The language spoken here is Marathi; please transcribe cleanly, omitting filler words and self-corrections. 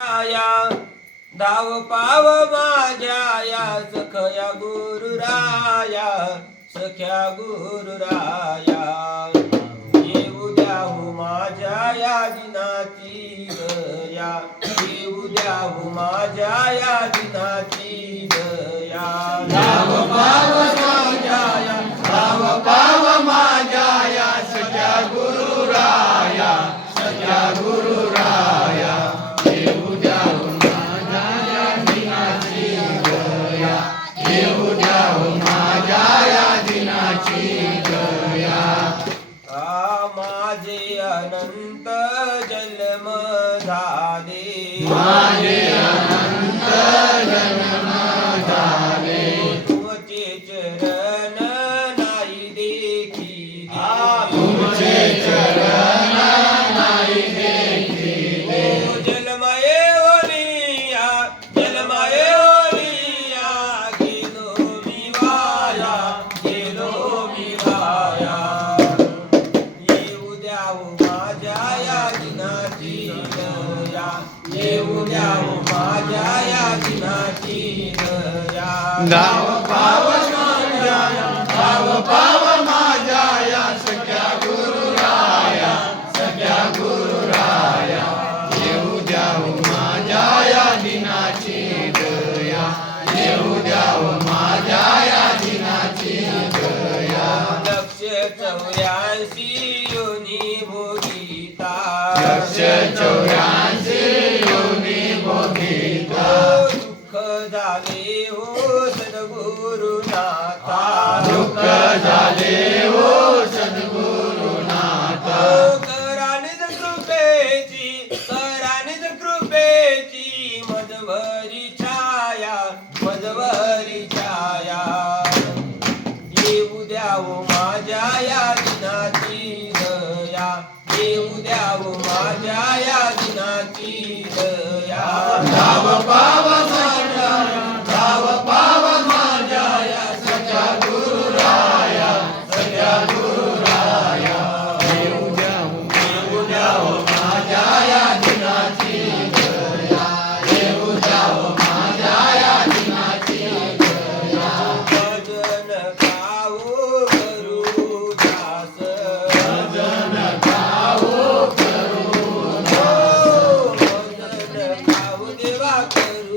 या धाव पाव माझ्या या सखया गुरुराया सख्या गुरुराया येऊ द्या हो माझ्या या दिनाची दया येऊ द्या हो माझ्या या दिनाची दया धाव पाव माझ्या या धाव पाव माझ्या या सख्या गुरुराया सख्या गुरुराया येऊ द्या हो माझ्या या दिनाची दया येऊ द्या हो माझ्या या दिनाची दया माझे अनंत जन्म झाले माझे अनंत जन्म झाले तुमचे चरण नाही देखी तुमचे चरण नाही देखिले जलमये ओलिया जलमये ओलिया गेलो मी वाया येऊ द्या हो माझ्या या दिनाची दया येऊ द्या हो माझ्या या दिनाची दया धाव पाव माझ्या या धाव पाव माझ्या या सख्या गुरुराया सख्या गुरुराया येऊ द्या हो माझ्या या दिनाची दया येऊ द्या हो माझ्या या दिनाची दया 184 योनी भोगिता 184 योनी भोगिता दुःख झाले हो सद्गुरुनाथा दुःख झाले हो सद्गुरुनाथा करानिज कृपेची मजवरी छाया येऊ द्या हो माझ्या या दिनाची दया येऊ द्या हो माझ्या या दिनाची दया धाव पाव माझ्या धाव पाव माझ्या या सख्या गुरुराया सख्या गुरुराया येऊ द्या हो माझ्या या दिनाची दया येऊ द्या हो माझ्या या दिनाची दया भजन गावो करू दास भजन गावो करू भजन गावो देवा करू